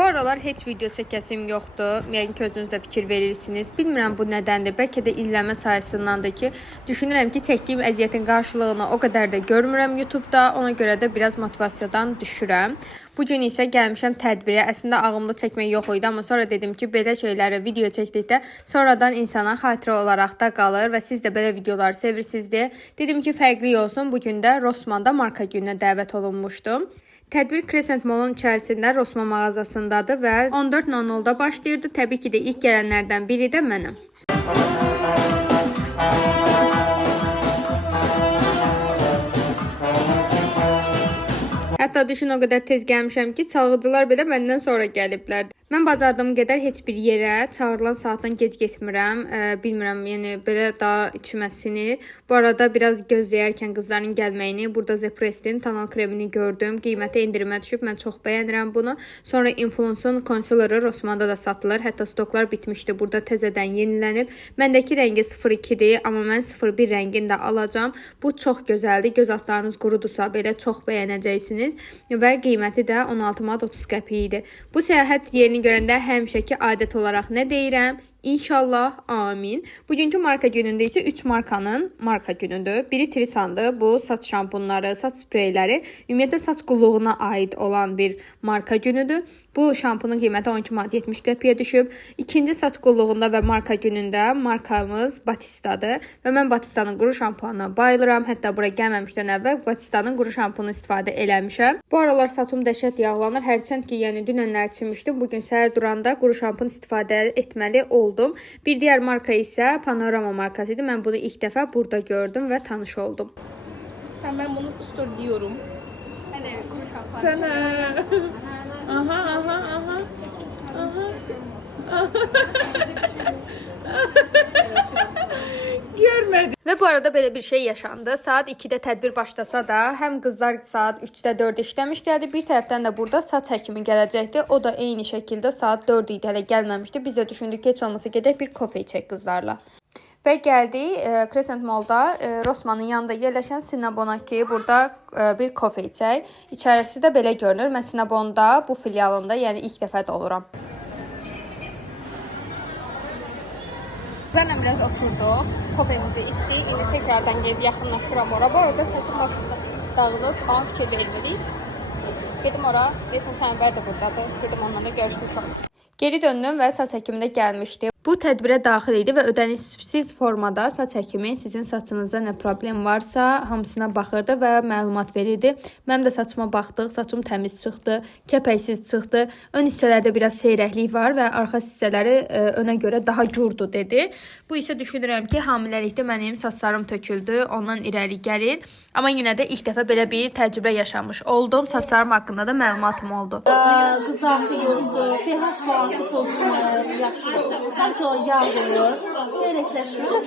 Bu aralar heç video çəkəsim yoxdur. Yəni ki, özünüz də fikir verirsiniz. Bilmirəm bu nədəndir. Bəlkə də izləmə sayısındandır ki, düşünürəm ki, çəkdiyim əziyyətin qarşılığını o qədər də görmürəm YouTube-da. Ona görə də biraz motivasiyadan düşürəm. Bugün isə gəlmişəm tədbirə. Əslində ağımda çəkmək yox idi, amma sonra dedim ki, belə şeyləri video çəkdikdə sonradan insana xatirə olaraq da qalır və siz də belə videoları sevirsiniz deyə dedim ki, fərqli olsun. Bugün də Rossmanda marka gününə dəvət olunmuşdum. Tədbir Crescent Mall'un içərisində Rossmann mağazasındadır və 14:00-da başlayırdı. Təbii ki də ilk gələnlərdən biri də mənəm. Hətta düşün, o qədər tez gəlmişəm ki, çalğıcılar belə məndən sonra gəliblər. Mən bacardığım qədər heç bir yerə çağırılan saatdan gec getmirəm. Bilmirəm, yəni belə daha içimə sinir. Bu arada biraz gözləyərkən qızların gəlməyini, burada Zeprestin tonal kremini gördüm. Qiyməti endirimə düşüb, mən çox bəyənirəm bunu. Sonra Influence'un konsileri Rossmannda da satılır. Hətta stoklar bitmişdi. Burada təzədən yenilənib. Məndəki rəngi 02-dir, amma mən 01 rəngini də alacağam. Bu çox gözəldir. Göz altlarınız qurudursa belə çox bəyənəcəksiniz və qiyməti də 16 manat 30 qəpik idi. Bu səyahət yerini görəndə həmişəki adət olaraq nə deyirəm? İnşallah, amin. Bugünkü marka günündə isə 3 markanın marka günüdür. Biri Trisandır. Bu saç şampunları, saç spreyləri, ümumiyyətlə saç qulluğuna aid olan bir marka günüdür. Bu şampunun qiyməti 12 manat 70 qəpiyə düşüb. İkinci saç qulluğunda və marka günündə markamız Batistadır və mən Batistanın quru şampuanına bayılıram. Hətta bura gəlməmişdən əvvəl Batistanın quru şampunu istifadə eləmişəm. Bu aralar saçım dəhşət yağlanır. Hərçənd ki, yəni dünənlər çimişdim. Bugün səhər duranda quru şampun istifadə etməli oldum. Bir diğer marka ise Panorama markasıydı. Ben bunu ilk defa burada gördüm ve tanış oldum. Ben bunu kustur diyorum. Hadi kuru şampuan. Sana. Aha. Görmedim. Ve bu arada belə bir şey yaşandı. Saat 2'də tədbir başlasa da, həm qızlar saat 3'də 4 işləmiş gəldi. Bir tərəfdən də burada saç həkimi gələcəkdi. O da eyni şəkildə saat 4 idi, hələ gəlməmişdi. Biz də düşündük ki, heç olmasa gedək bir kofe içək qızlarla. Və gəldik Crescent Mall'da Rossmann'ın yanında yerləşən Cinnabon'a ki, burada bir kofe içək. İçərisi də belə görünür. Mən Cinnabon'da bu filialında, yəni ilk dəfə də oluram. Kızlarla biraz oturduk, kofemizi içtik. İndi tekrardan gelip yaxınlaşıram ora. Bu arada saçım dağılıb, falan fikir vermirik. Gedim ora, deyəsən Sənvər də buradadır. Gedim onunla da görüşmüş oldum. Geri döndüm və saç həkimi də gəlmişdi. Bu tədbirə daxil idi və ödənişsiz formada saç həkimi sizin saçınızda nə problem varsa hamısına baxırdı və məlumat verirdi. Mənim də saçıma baxdıq, saçım təmiz çıxdı, kəpəksiz çıxdı. Ön hissələrdə biraz seyrəklik var və arxa hissələri önə görə daha gurdu dedi. Bu isə düşünürəm ki, hamiləlikdə mənim saçlarım töküldü, ondan irəli gəlir. Amma yenə də ilk dəfə belə bir təcrübə yaşamış oldum. Saçlarım haqqında da məlumatım oldu. Qızartı yoxdur, pH balansı pozulmur, yaxşıdır. Sadəcə o yağdır, seyrəkləşmir və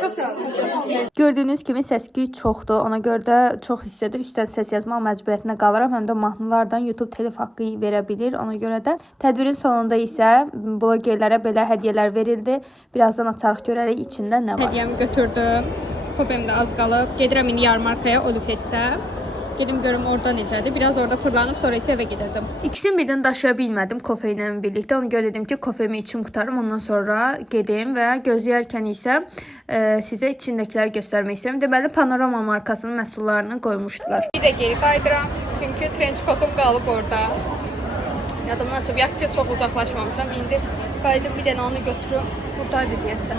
Çox sağ olun. Gördüyünüz kimi səs-küy çoxdur. Ona görə də çox hissədə üstdən səs yazmaq məcburiyyətinə qalıram. Həm də mahnılardan YouTube telif haqqı verə bilir. Ona görə də tədbirin sonunda isə blogerlərə belə hədiyyələr verildi. Birazdan açarıq, görərik içində nə var. Hədiyyəmi götürdüm. Kopyam da az qalıb. Gedirəm indi Yarmarkaya, Olufestə. Gedim görüm orada necədir. Biraz orada fırlanıb sonra isə evə gedəcəm. İkisini birdən daşıya bilmədim kofe ilə birlikdə. Ona görə dedim ki, kofemi içim qutarım. Ondan sonra gedim və gözləyərkən isə sizə içindəkiləri göstərmək istəyirəm. Deməli, Panorama markasının məhsullarını qoymuşdular. Bir də geri qayıdıram. Çünki trench coatum qalıb orada. Yadımdan çıxıb. Yaxşı ki, çox uzaqlaşmamışam. İndi qayıdım bir dənə onu götürüm. Buradaydı deyəsən.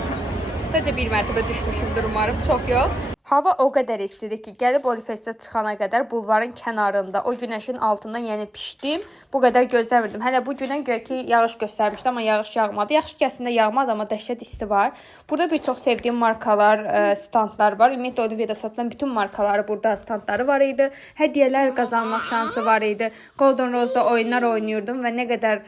Sadəcə bir mərtəbə düşmüşümdür umarım. Çox yox. Hava o qədər istidir ki, gəlib Olufestə çıxana qədər bulvarın kənarında, o günəşin altından yəni pişdim. Bu qədər gözləmirdim. Hələ bu günə görə ki, yağış göstərmişdi, amma yağış yağmadı. Yaxşı ki, əslində yağmadı, amma dəhşət isti var. Burada bir çox sevdiyim markalar, standlar var. Ümumiyyətlə, Olufiyada satılan bütün markaları burada standları var idi. Hədiyyələr qazanmaq şansı var idi. Golden Rose'da oyunlar oynayırdım və nə qədər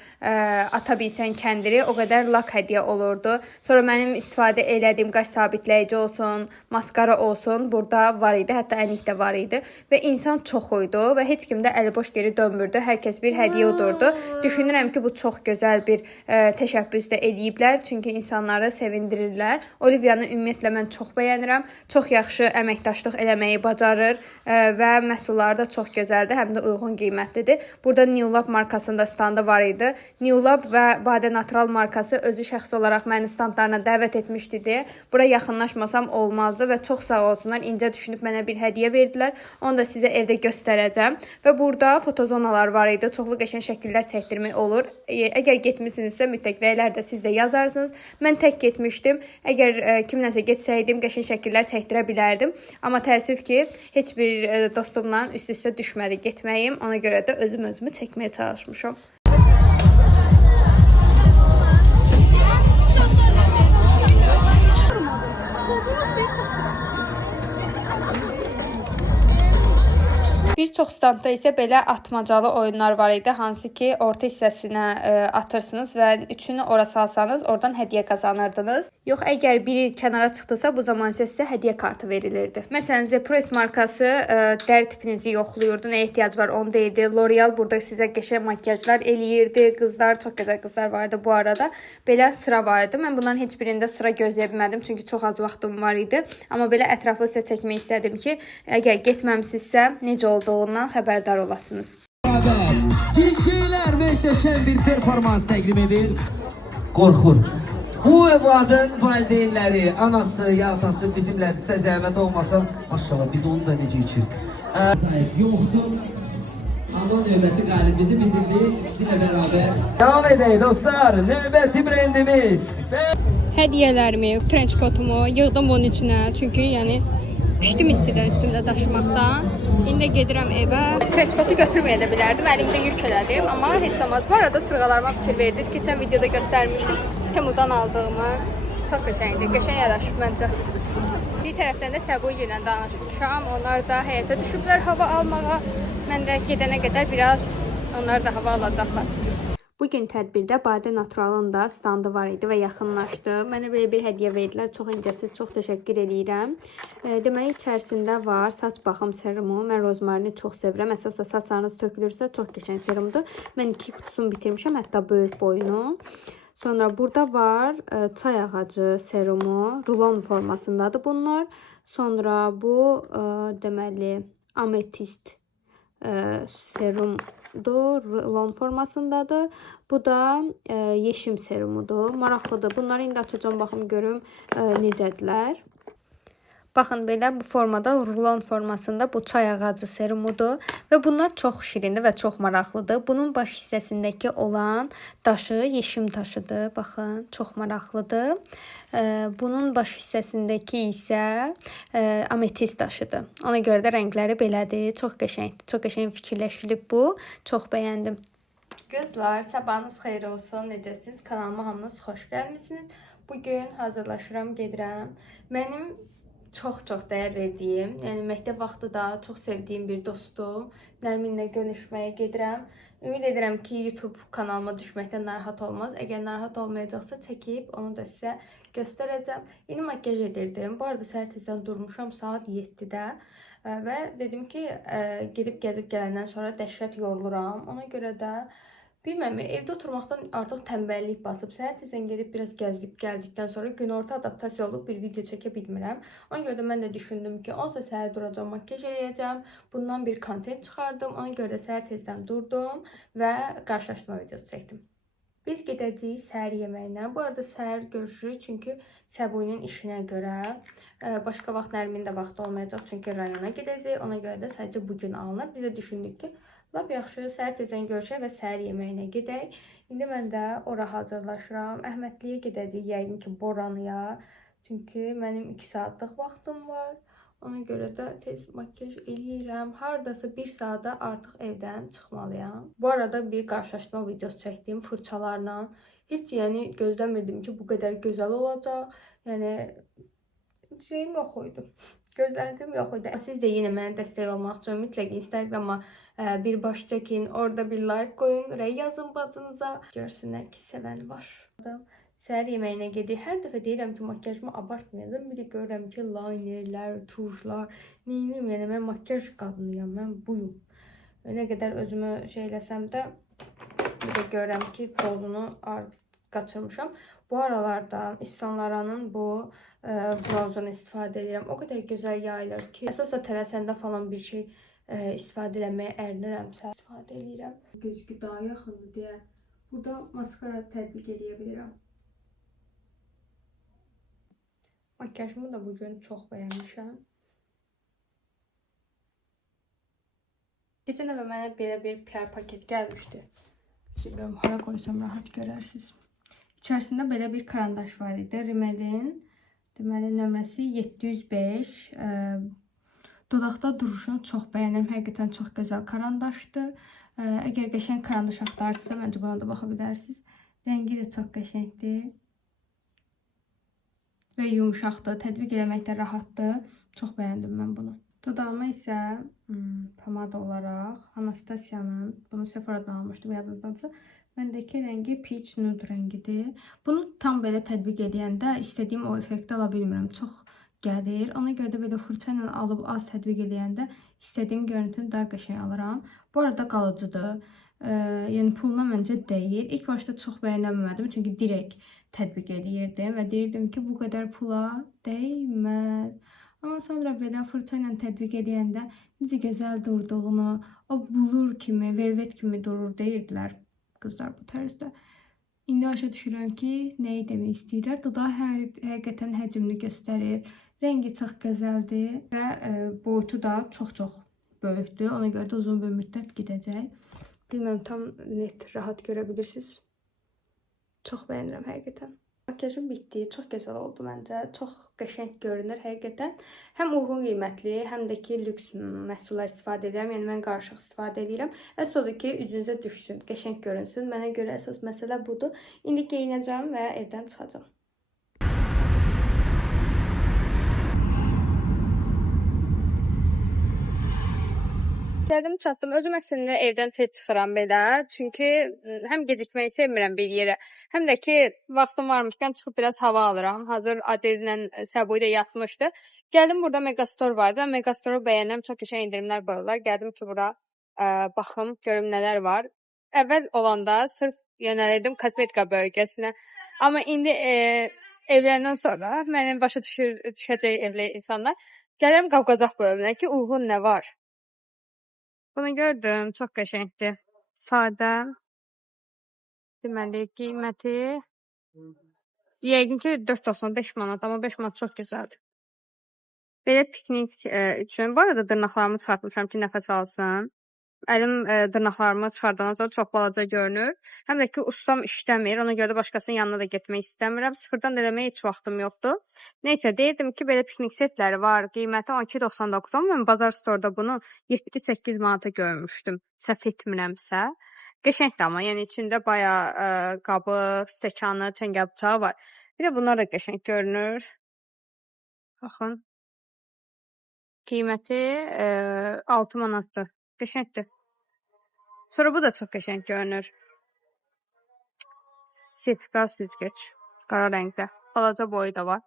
ata bilsən kəndiri, o qədər lak hədiyyə olurdu. Sonra mənim istifadə elədiyim qaş sabitləyici olsun, maskara olsun. olsun, burada var idi, hətta ənik də var idi və insan çox idi və heç kim də əliboş geri dönmürdü. Hər kəs bir hədiyyə udurdu. Düşünürəm ki, bu çox gözəl bir təşəbbüs də ediblər, çünki insanları sevindirirlər. Oliviyanı ümumiyyətlə mən çox bəyənirəm. Çox yaxşı əməkdaşlıq eləməyi bacarır və məhsulları da çox gözəldir, həm də uyğun qiymətlidir. Burada New Lab markasında standı var idi. New Lab və Badə Natural markası özü şəxsi olaraq məni standlarına dəvət etmişdi deyə bura yaxınlaşmasam olmazdı və çox sağ olsunlar, incə düşünüb mənə bir hədiyyə verdilər. Onu da sizə evdə göstərəcəm. Və burada fotozonalar var idi. Çoxlu qəşəng şəkillər çəkdirmək olur. Əgər getmisinizsə mütləq rəylərdə siz də yazarsınız. Mən tək getmişdim. Əgər kimləsə getsəydim qəşəng şəkillər çəkdirə bilərdim. Amma təəssüf ki, heç bir dostumla üst-üstə düşmədi getməyim. Ona görə də özümü çəkməyə çalışmışam. Bir çox standda isə belə atmacalı oyunlar var idi, hansı ki, orta hissəsinə atırsınız və üçünü ora salsanız, oradan hədiyyə qazanırdınız. Yox, əgər biri kənara çıxdısa, bu zaman sizə hədiyyə kartı verilirdi. Məsələn, Zepress markası dəri tipinizi yoxlayırdı, nə ehtiyac var onu deyirdi. L'Oreal burada sizə qəşəng makyajlar eləyirdi. Qızlar, çox gözəl qızlar vardı bu arada. Belə sıra var idi. Mən bunların heç birində sıra gözləyə bilmədim, çünki çox az vaxtım var idi. Amma belə ətraflı sizə çəkmək istədim ki, əgər getməmisinizsə, necə olduğundan xəbərdar olasınız. Cincilər möhtəşəm bir performans təqdim edir. Qorxur. Bu övladın valideynləri, anası, ya atası bizimlədirsə zəhmət olmasa, maşallah biz onu da necə içir. Yoxdur. Amma növbəti qalibimizi bizimdir, sizinlə bərabər. Devam edək dostlar, növbəti brendimiz. Hədiyyələrimi, trench kotumu yığdım bunun içinə, çünki yəni pişdim istidən üstümdə daşımaqdan. İndi gedirəm evə. Trench kotu götürməyə də bilərdim, əlimdə yük elədim, amma heç olmaz. Bu arada sırğalarıma fikir verdiniz. Keçən videoda göstərmişdim Temudan aldığımı. Çox qəşəngdir, qəşəng yaraşıb məncə. Bir tərəfdən də Səbuy ilə danışmışam. Onlar da həyətə düşüblər hava almağa. Mən də gedənə qədər biraz onlar da hava alacaqlar. Bugün tədbirdə Badə Naturalın da standı var idi və yaxınlaşdı. Mənə belə bir hədiyyə verdilər. Çox incəsiz, çox təşəkkür edirəm. Deməli, içərisində var saç baxım serumu. Mən rozmarini çox sevirəm. Əsas da saçlarınız tökülürsə çox qəşəng serumdur. Mən 2 kutusunu bitirmişəm, hətta böyük boyunu. Sonra burada var çay ağacı serumu. Rulon formasındadır bunlar. Sonra bu deməli ametist serum rulon formasındadır. Bu da yeşim serumudur. Maraqlıdır. Bunları indi açacağım, baxım görüm necədirlər. Baxın, belə bu formada rulon formasında bu çay ağacı serumudur və bunlar çox şirindir və çox maraqlıdır. Bunun baş hissəsindəki olan daşı yeşim daşıdır. Baxın, çox maraqlıdır. Bunun baş hissəsindəki isə ametist daşıdır. Ona görə də rəngləri belədir. Çox qəşəngdir. Çox qəşəng fikirləşilib bu. Çox bəyəndim. Qızlar, sabahınız xeyir olsun. Necəsiniz? Kanalıma hamınız xoş gəlmisiniz. Bugün hazırlaşıram, gedirəm. Mənim çox dəyər verdiyim, yəni məktəb vaxtı da çox sevdiyim bir dostum Nərminlə görüşməyə gedirəm. Ümid edirəm ki, YouTube kanalıma düşməkdən narahat olmaz. Əgər narahat olmayacaqsa çəkib onu da sizə göstərəcəm. İndi makyaj edirdim. Bu arada səhər tezdən durmuşam saat 7-də və dedim ki, gedib gəzib gələndən sonra dəhşət yoruluram. Ona görə də bilməm, evdə oturmaqdan artıq tənbəllik basıb. Səhər tezdən gedib biraz gəzib gəldikdən sonra günorta adaptasiya olub bir video çəkə bilmirəm. Ona görə də mən də düşündüm ki, onsa səhər duracağam, makyaj eləyəcəm. Bundan bir kontent çıxardım. Ona görə də səhər tezdən durdum və qarşılaşdırma videosu çəkdim. Biz gedəcəyik səhər yeməyinə. Bu arada səhər görüşürük, çünki Səbuyunun işinə görə. Başqa vaxt Nərmin də vaxtı olmayacaq, çünki rayona gedəcək. Ona görə də sadəcə bugün alınır. Biz də düşündük ki, lap yaxşı, səhər tezdən görüşək və səhər yeməyinə gedək. İndi mən də ora hazırlaşıram. Əhmədliyə gedəcəyik, yəqin ki, Boranıya. Çünki mənim 2 saatlıq vaxtım var. Ona görə də tez makyaj eləyirəm. Haradasa 1 saata artıq evdən çıxmalıyam. Bu arada bir qarşılaşdırma videosu çəkdim fırçalarla. Heç yəni gözləmirdim ki, bu qədər gözəl olacaq. Yəni şeyim yox idi. Gözləntim yox idi. Siz də yenə mənə dəstək olmaq üçün mütləq Instagrama bir baş çəkin, orada bir like qoyun, rəy yazın bacınıza. Görsünlər ki, sevən var. Səhər yeməyinə gedik. Hər dəfə deyirəm ki, makyajımı abartmayacağam. Bir də görürəm ki, linerlər, tujlar, neyim, yəni mən makyaj qadınıyam, mən buyum. Nə qədər özümü şey eləsəm də, bir də görürəm ki, dozunu qaçırmışam. Bu aralarda İssanlaranın bu bronzunu istifadə edirəm. O qədər gözəl yayılır ki, əsasda tələsəndə falan bir şey istifadə eləməyə ərinirəmsə, istifadə edirəm. Gözü daha yaxındır deyə burada maskara tətbiq edə bilirəm. Makyajımı da bugün çox bəyənmişəm. Geçən dəfə mənə belə bir PR paket gəlmişdi. Bilmiyorum, hara qoysam rahat görərsiniz. İçərisində belə bir karandaş var idi. Rimmelin deməli nömrəsi 705. Dodaqda duruşunu çox bəyənirəm. Həqiqətən çox gözəl karandaşdır. Əgər qəşəng karandaş axtarırsınızsa, məncə buna da baxa bilərsiniz. Rəngi də çox qəşəngdir. Və yumuşaqdır, tətbiq eləməkdə rahatdır. Çox bəyəndim mən bunu. Dodağıma isə pomada olaraq Anastasia'nın, bunu Sephora'dan almışdım yadınızdansa. Məndəki rəngi Peach Nude rəngidir. Bunu tam belə tətbiq edəndə istədiyim o effekti ala bilmirəm. Çox gəlir. Ona görə də belə fırça ilə alıb az tətbiq edəndə istədiyim görüntünü daha qəşəng alıram. Bu arada qalıcıdır. Yəni puluna məncə deyil. İlk başda çox bəyənəmədim çünki direkt tətbiq edirdim və deyirdim ki, bu qədər pula dəyməz. Amma sonra belə fırça ilə tətbiq edəndə necə gözəl durduğunu, o bulur kimi, velvet kimi durur deyirdilər qızlar bu tərzdə. İndi başa düşürəm ki, nəyi demək istəyirlər. Dodağı həqiqətən həcmli göstərir. Rəngi çox gözəldir və boyutu da çox-çox böyükdür. Ona görə də uzun bir müddət gedəcək. Bilməm, tam net, rahat görə bilirsiniz. Çox bəyənirəm həqiqətən. Makyajım bitdi. Çox gözəl oldu məncə. Çox qəşəng görünür həqiqətən. Həm uyğun qiymətli, həm də ki, lüks məhsullar istifadə edirəm. Yəni mən qarışıq istifadə edirəm. Əsas odur ki, üzünüzə düşsün, qəşəng görünsün. Mənə görə əsas məsələ budur. İndi geyinəcəm və evdən çıxacağam. Gəldim, çatdım. Özüm əslində evdən tez çıxıram belə. Çünki həm gecikməyi sevmirəm bir yerə, həm də ki, vaxtım varmışkən çıxıb biraz hava alıram. Hazır Adellə Səbuy da yatmışdı. Gəldim, burada Megastore vardı və Megastore'u bəyənirəm. Çox qəşəng endirimlər qoyurlar. Gəldim ki, bura baxım, görüm nələr var. Əvvəl olanda sırf yönəlirdim kosmetika bölgəsinə. Amma indi evləndən sonra mənim başa düşəcək evli insanlar. Gəlirəm Qavqazaq bölümünə ki, uyğun nə var? Bunu gördüm, çox qəşəngdir. Sadə. Deməli, qiyməti yəqin ki 4.95 manat, amma 5 manat çox gözəldir. Belə piknik üçün, bu arada dırnaqlarımı çıxartmışam ki, nəfəs alsın. Əlim dırnaqlarımı çıxardandan sonra çox balaca görünür. Həm də ki, ustam işləmir, ona görə də başqasının yanına da getmək istəmirəm. Sıfırdan eləməyə heç vaxtım yoxdur. Neysə, deyirdim ki, belə piknik setləri var. Qiyməti 12.99, amma mən Bazar Store'da bunu 7-8 manata görmüşdüm. Səhv etmirəmsə. Qəşəngdir amma, yəni içində bayağı qabı, stəkanı, çəngəl bıçağı var. Bir də bunlar da qəşəng görünür. Baxın. Qiyməti 6 manatdır. Qəşəngdir. Sonra bu da çox qəşəng görünür. Sertifikal süzgeç. Qara rəngdə. Balaca boyu da var.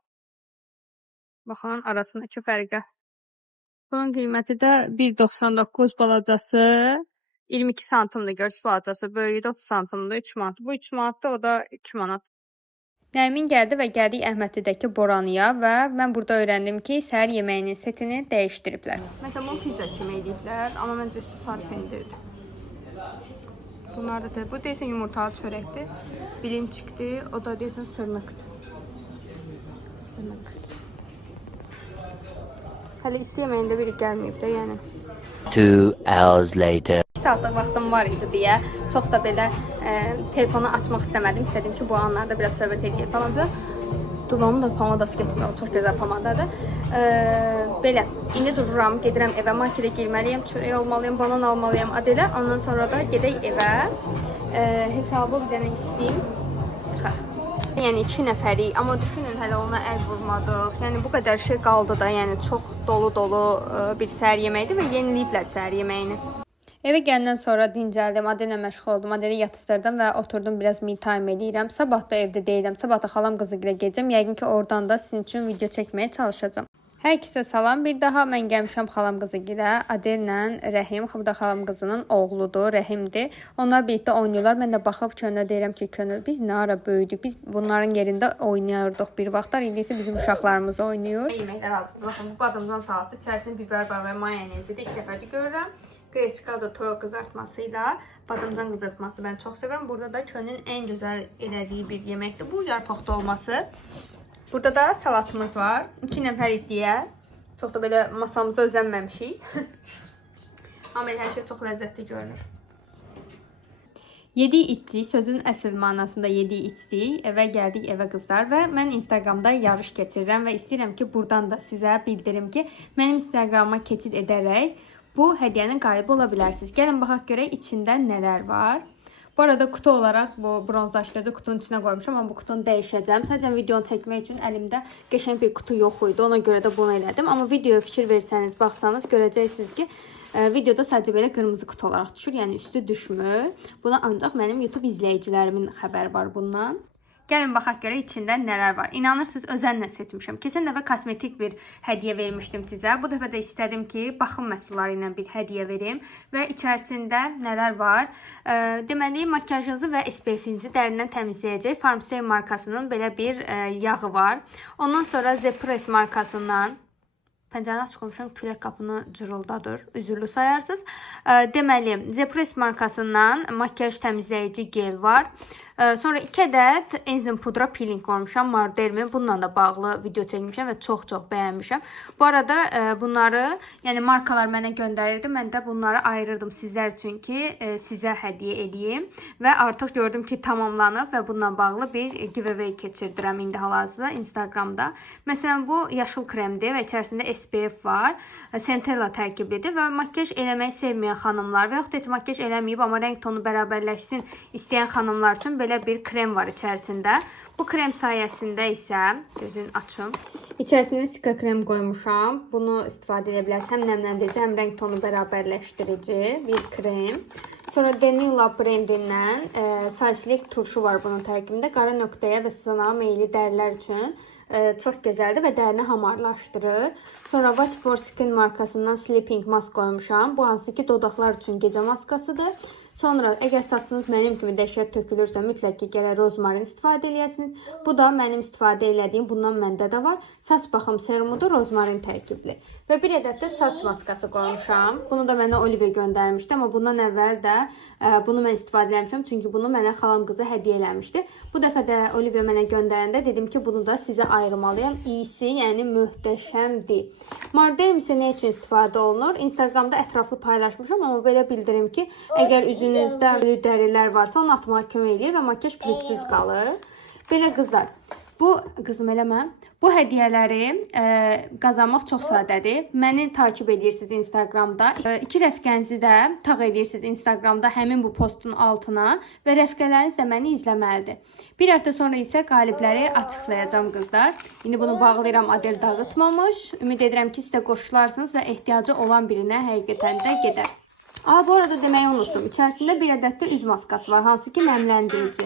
Baxın arasındakı fərqə. Bunun qiyməti də 1.99 balacası. 22 santimdir görsünüz balacası. Böyüyü də 30 santimdir. 3 manat. Bu 3 manatdır, o da 2 manat. Nərmin gəldi və gəldik Əhmədlidəki Boranıya və mən burada öyrəndim ki, səhər yeməyinin setini dəyişdiriblər. Məsələn, bunu pizza kimi ediblər, amma məncə sarı pendirdir. Bunlar da bu deyəsən yumurtalı çörəkdir, bilinçikdir, o da deyəsən sırnıqdır. Sırnıq. Hələ isti yeməyində biri gəlməyib də, yəni. 2 hours later. 2 saatlıq vaxtım var idi deyə çox da belə telefonu açmaq istəmədim. İstədim ki, bu anlarda biraz söhbət edeyim falan filan. Dudağımın da pomadası getmiyor. Çox gözəl pomadadır. Belə, indi dururam, gedirəm evə, marketə girməliyəm, çörək almalıyam, banan almalıyam, Adelə. Ondan sonra da gedək evə. Hesabı bir dənə istəyim, çıxaq. Yəni 2 nəfərik, amma düşünün hələ ona əl vurmadıq. Yəni bu qədər şey qaldı da, yəni çox dolu-dolu bir səhər yeməyidir və yeniləyiblər səhər yeməyini. Evə gələndən sonra dincəldim, Adellə məşğul oldum, Adeli yatızdırdım və oturdum biraz me time eləyirəm. Sabah da evdə deyiləm, sabah da xalam qızı ilə gedəcəm. Yəqin ki, oradan da sizin üçün video çəkməyə çalışacağam. Hər ikisə salam. Bir daha mən gəlmişəm xalam qızı ilə. Adellə Rəhim, bu da xalam qızının oğludur, Rəhimdir. Onlar birlikdə oynayırlar. Mən də baxıb Könlə deyirəm ki, Könül, biz nə ara böyüdük? Biz bunların yerində oynayırdıq bir vaxtlar. İndi isə bizim uşaqlarımız oynayır. Yeməklər hazırdır. Baxın, bu badamcan salatı, içərisində biber var və mayonezdir. İlk dəfədir görürəm. Greçka da toyuq qızartmasıyla badamcan qızartması mən çox sevirəm. Burada da Könülün ən gözəl elədiyi bir yeməkdir. Bu yarpaq dolması. Burada da salatımız var. 2 nəfər idiyə. Çox da belə masamıza özənməmişik. Amma hər şey çox ləzzətli görünür. Yediyi içdik, sözün əsl manasında yediyi içdik. Evə gəldik, evə qızlar və mən Instagramda yarış keçirirəm və istəyirəm ki, buradan da sizə bildirim ki, mənim Instagramıma keçid edərək bu hədiyyənin qalibi ola bilərsiniz. Gəlin baxaq görək içində nələr var. Bu arada kutu olaraq bu bronzlaşdırıcı kutunun içine koymuşam ama bu kutunu değişeceğim. Sadece videonu çekmek için elimde geçen bir kutu yok idi. Ona göre de bunu elədim. Ama videoya fikir verseniz, baxsanız görəcəksiniz ki, videoda sadece böyle kırmızı kutu olarak düşür. Yani üstü düşmür. Buna ancaq mənim YouTube izləyicilərimin xəbəri var bundan. Gəlin baxaq görə içində nələr var. İnanırsınız özənlə seçmişəm. Keçən dəfə kosmetik bir hədiyyə vermişdim sizə. Bu dəfə də istədim ki, baxım məhsulları ilə bir hədiyyə verim və içərisində nələr var? Deməli, makyajınızı və SPF-inizi dərindən təmizləyəcək Farmstay markasının belə bir yağı var. Ondan sonra Zepress markasından pəncərəni açıq olmuşam, külək qapını cırıldadır. Üzürlü sayarsınız. Deməli, Zepress markasından makyaj təmizləyici gel var. Sonra 2 ədəd enzim pudra peeling koymuşam. Mardermin. Bununla da bağlı video çəkmişəm və çox bəyənmişəm. Bu arada bunları, yəni markalar mənə göndərirdi. Mən də bunları ayırırdım sizlər üçün ki, sizə hədiyyə edeyim. Və artıq gördüm ki, tamamlanıb və bununla bağlı bir giveaway keçirdirəm indi hal-hazırda Instagramda. Məsələn, bu yaşıl kremdir və içərisində SPF var. Centella tərkiblidir və makyaj eləməyi sevməyən xanımlar və yaxud da heç makyaj eləməyib, amma rəng tonu bərabərləşsin istəyən xanımlar üçün belə bir krem var içərisində. Bu krem sayəsində isə gözünü açım. İçərisində sika krem qoymuşam. Bunu istifadə edə bilərsiniz. Həm nəmləndirici, həm rəng tonu bərabərləşdirici bir krem. Sonra Denula brendindən salisilik turşu var bunun tərkibində. Qara nöqtəyə və sızanağa meyilli dərilər üçün çox gözəldir və dərini hamarlaşdırır. Sonra What for Skin markasından Sleeping mask qoymuşam. Bu hansı ki dodaqlar üçün gecə maskasıdır. Sonra əgər saçınız mənim kimi dəhşət tökülürsə mütləq ki gərək rozmarin istifadə eləyəsiniz. Bu da mənim istifadə elədiyim, bundan məndə də var. Saç baxım serumudur, rozmarin tərkibli. Və bir ədəd də saç maskası qoymuşam. Bunu da mənə Oliver göndərmişdi, amma bundan əvvəl də bunu mən istifadə eləmişəm. Çünki bunu mənə xalam qızı hədiyyə eləmişdi. Bu dəfə də Oliver mənə göndərəndə dedim ki, bunu da sizə ayırmalıyam. İyisi, yəni möhtəşəmdir. Marderim isə nə üçün istifadə olunur? Instagramda ətraflı paylaşmışam, amma belə bildirim ki, əgər üzünüzdə dərilər varsa onu atmağa kömək edir və makyaj pürüzsüz qalır. Belə qızlar, bu qızım eləmə. Bu hədiyyələri qazanmaq çox sadədir. Məni takib edirsiniz Instagramda. 2 rəfiqənizi də tağ edirsiniz Instagramda həmin bu postun altına və rəfiqələriniz də məni izləməlidir. Bir həftə sonra isə qalibləri açıqlayacağım qızlar. İndi bunu bağlayıram, Adel dağıtmamış. Ümid edirəm ki, siz də qoşularsınız və ehtiyacı olan birinə həqiqətən də gedər. Bu arada deməyi unuttum. İçərisində bir ədəd də üz maskası var, hansı ki nəmləndirici.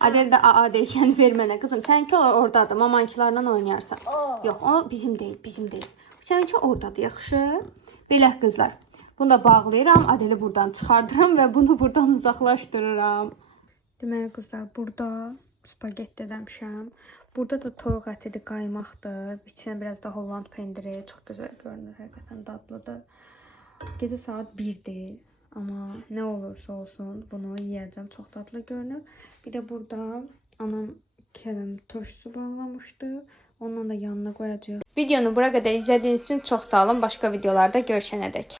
Adel də deyən ver mənə. Qızım, səninki oradadır, mamankilarla oynayarsan. Yox, o bizim deyil. Səninki oradadır, yaxşı. Belə qızlar. Bunu da bağlayıram, Adeli buradan çıxardıram və bunu buradan uzaqlaşdırıram. Deməli qızlar, burada spagetti eləmişəm. Burada da toyuq ətidir, qaymaqdır. İçinə biraz da Holland pendiri. Çox gözəl görünür, həqiqətən dadlıdır. Gecə saat 1-dir. Amma nə olursa olsun bunu yiyəcəm. Çox dadlı görünür. Bir də burada anam kələm turşusu bağlamışdı. Ondan da yanına qoyacağıq. Videonu bura qədər izlədiyiniz üçün çox sağ olun. Başqa videolarda görüşənədək.